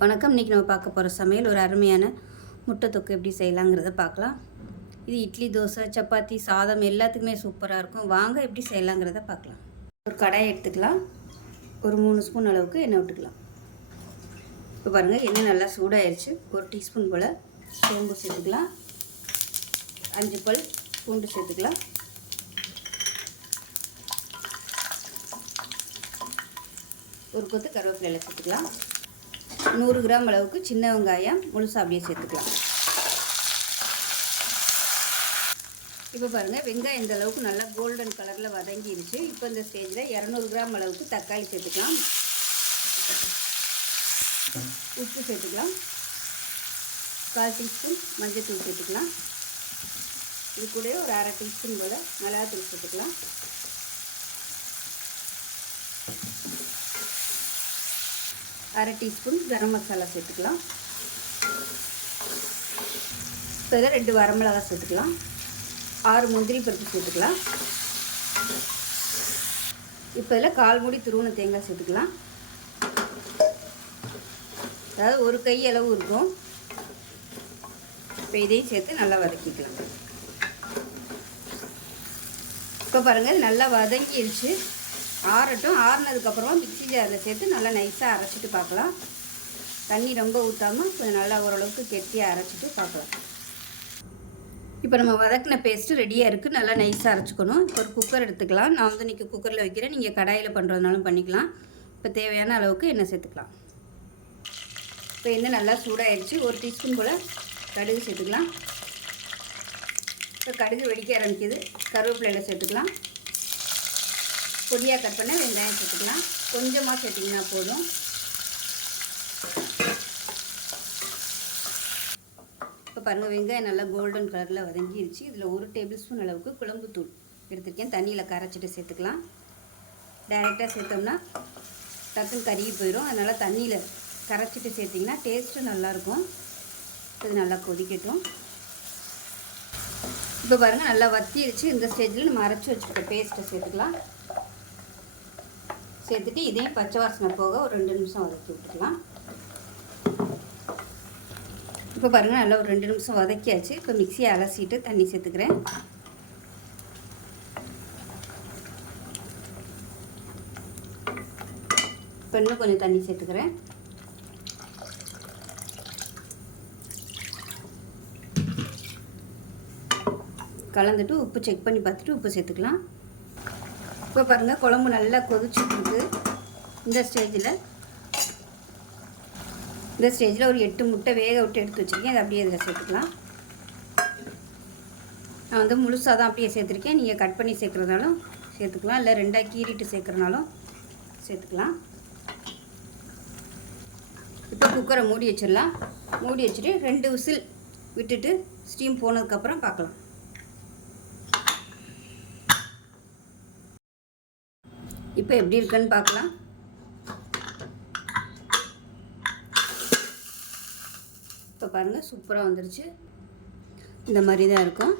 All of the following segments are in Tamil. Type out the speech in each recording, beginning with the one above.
வணக்கம். இன்றைக்கி நம்ம பார்க்க போகிற சமையல் ஒரு அருமையான முட்டை தொக்கு எப்படி செய்யலாங்கிறத பார்க்கலாம். இது இட்லி, தோசை, சப்பாத்தி, சாதம் எல்லாத்துக்குமே சூப்பராக இருக்கும். வாங்க எப்படி செய்யலாங்கிறத பார்க்கலாம். ஒரு கடாயை எடுத்துக்கலாம். ஒரு 3 ஸ்பூன் அளவுக்கு எண்ணெய் விட்டுக்கலாம். இப்போ பாருங்கள், எண்ணெய் நல்லா சூடாகிடுச்சு. ஒரு டீஸ்பூன் போல் சோம்பு சேர்த்துக்கலாம். 5 பல் பூண்டு சேர்த்துக்கலாம். ஒரு கொத்து கருவேப்பிலை சேர்த்துக்கலாம். 100 கிராம் அளவுக்கு சின்ன வெங்காயம் முழுசாக அப்படியே சேர்த்துக்கலாம். இப்போ பாருங்கள், வெங்காயம் இந்த அளவுக்கு நல்லா கோல்டன் கலரில் வதங்கிடுச்சு. இப்போ இந்த ஸ்டேஜில் 200 கிராம் அளவுக்கு தக்காளி சேர்த்துக்கலாம். உப்பு சேர்த்துக்கலாம். 1/4 டீஸ்பூன் மஞ்சள்தூள் சேர்த்துக்கலாம். இது கூட ஒரு 1/2 டீஸ்பூன் போல் மிளகாத்தூள் சேர்த்துக்கலாம். அரை டீஸ்பூன் கரம் மசாலா சேர்த்துக்கலாம். இப்போ இதில் 2 வரமிளகா சேர்த்துக்கலாம். 6 முந்திரி பருப்பு சேர்த்துக்கலாம். இப்போ இதில் 1/4 மூடி துருவன தேங்காய் சேர்த்துக்கலாம். அதாவது ஒரு கை அளவு இருக்கும். இப்போ இதையும் சேர்த்து நல்லா வதக்கிக்கலாம். இப்போ பாருங்கள், நல்லா வதங்கிடுச்சு. ஆறட்டும். ஆறுனதுக்கப்புறமா மிக்ஸி ஜாரில் சேர்த்து நல்லா நைஸாக அரைச்சிட்டு பார்க்கலாம். தண்ணி ரொம்ப ஊற்றாமல் கொஞ்சம் நல்லா ஓரளவுக்கு கெட்டியாக அரைச்சிட்டு பார்க்கலாம். இப்போ நம்ம வதக்கின பேஸ்ட்டு ரெடியாக இருக்குது. நல்லா நைஸாக அரைச்சிக்கணும். இப்போ ஒரு குக்கர் எடுத்துக்கலாம். நான் வந்து இன்றைக்கி குக்கரில் வைக்கிறேன். நீங்கள் கடாயில் பண்ணுறதுனாலும் பண்ணிக்கலாம். இப்போ தேவையான அளவுக்கு எண்ணெய் சேர்த்துக்கலாம். இப்போ எண்ணெய் நல்லா சூடாகிடுச்சு. 1 டீஸ்பூன் போல் கடுகு சேர்த்துக்கலாம். இப்போ கடுகு வெடிக்க ஆரம்பிக்குது. கருவேப்பிலையில் சேர்த்துக்கலாம். பொடியாக கட் பண்ண வெங்காயம் சேர்த்துக்கலாம். கொஞ்சமாக சேர்த்திங்கன்னா போதும். இப்போ பாருங்கள், வெங்காயம் நல்லா கோல்டன் கலரில் வதங்கிடுச்சு. இதில் 1 டேபிள் ஸ்பூன் அளவுக்கு குழம்பு தூள் எடுத்துருக்கேன். தண்ணியில் கரைச்சிட்டு சேர்த்துக்கலாம். டைரெக்டாக சேர்த்தோம்னா டக்குன்னு கருகி போயிடும். அதனால் தண்ணியில் கரைச்சிட்டு சேர்த்திங்கன்னா டேஸ்ட்டு நல்லாயிருக்கும். இது நல்லா கொதிக்கட்டும். இப்போ பாருங்கள், நல்லா வத்திடுச்சு. இந்த ஸ்டேஜில் நம்ம அரைச்சி வச்சுருக்க பேஸ்ட்டை சேர்த்துக்கலாம். சேர்த்துட்டு இதையும் பச்சை வாசனை போக ஒரு 2 நிமிஷம் வதக்கி விட்டுக்கலாம். இப்போ பாருங்கள், நல்லா ஒரு 2 நிமிஷம் வதக்கியாச்சு. இப்போ மிக்சியை அலசிட்டு தண்ணி சேர்த்துக்கிறேன். இப்போ இன்னும் கொஞ்சம் தண்ணி சேர்த்துக்கிறேன். கலந்துட்டு உப்பு செக் பண்ணி பார்த்துட்டு உப்பு சேர்த்துக்கலாம். இப்போ பாருங்கள், குழம்பு நல்லா கொதிச்சுட்டு இந்த ஸ்டேஜில் ஒரு 8 முட்டை வேக விட்டு எடுத்து வச்சுருக்கேன். அதை அப்படியே இதில் சேர்த்துக்கலாம். நான் வந்து முழுசாக தான் அப்படியே சேர்த்துருக்கேன். நீங்கள் கட் பண்ணி சேர்க்குறதுனாலும் சேர்த்துக்கலாம், இல்லை 2ஆக கீறிட்டு சேர்க்குறதுனாலும் சேர்த்துக்கலாம். இப்போ குக்கரை மூடி வச்சிடலாம். மூடி வச்சுட்டு 2 விசில் விட்டுட்டு ஸ்டீம் போனதுக்கப்புறம் பார்க்கலாம். இப்போ எப்படி இருக்குன்னு பார்க்கலாம். இப்போ பாருங்கள், சூப்பராக வந்துருச்சு. இந்த மாதிரி தான் இருக்கும்.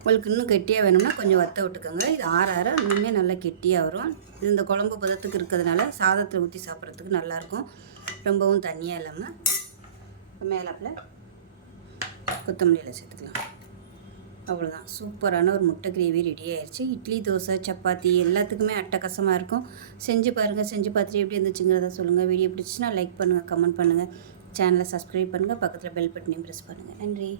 உங்களுக்கு இன்னும் கெட்டியாக வேணும்னா கொஞ்சம் வற்ற விட்டுக்கோங்க. இது ஆற இன்னுமே நல்லா கெட்டியாக வரும். இது இந்த குழம்பு பதத்துக்கு இருக்கிறதுனால சாதத்தில் ஊற்றி சாப்பிட்றதுக்கு நல்லாயிருக்கும். ரொம்பவும் தண்ணியாக இல்லாமல். மேலாப்பில் கொத்தமல்லியில் சேர்த்துக்கலாம். அவ்வளோதான், சூப்பரான ஒரு முட்டை கிரேவி ரெடி ஆயிடுச்சு. இட்லி, தோசை, சப்பாத்தி எல்லாத்துக்குமே அட்டகாசமாக இருக்கும். செஞ்சு பாருங்கள். செஞ்சு பார்த்துட்டு எப்படி இருந்துச்சுங்கிறத சொல்லுங்கள். வீடியோ பிடிச்சிச்சுன்னா லைக் பண்ணுங்கள், கமெண்ட் பண்ணுங்கள், சேனலை சப்ஸ்கிரைப் பண்ணுங்கள், பக்கத்தில் பெல் பட்டனையும் ப்ரெஸ் பண்ணுங்கள். நன்றி.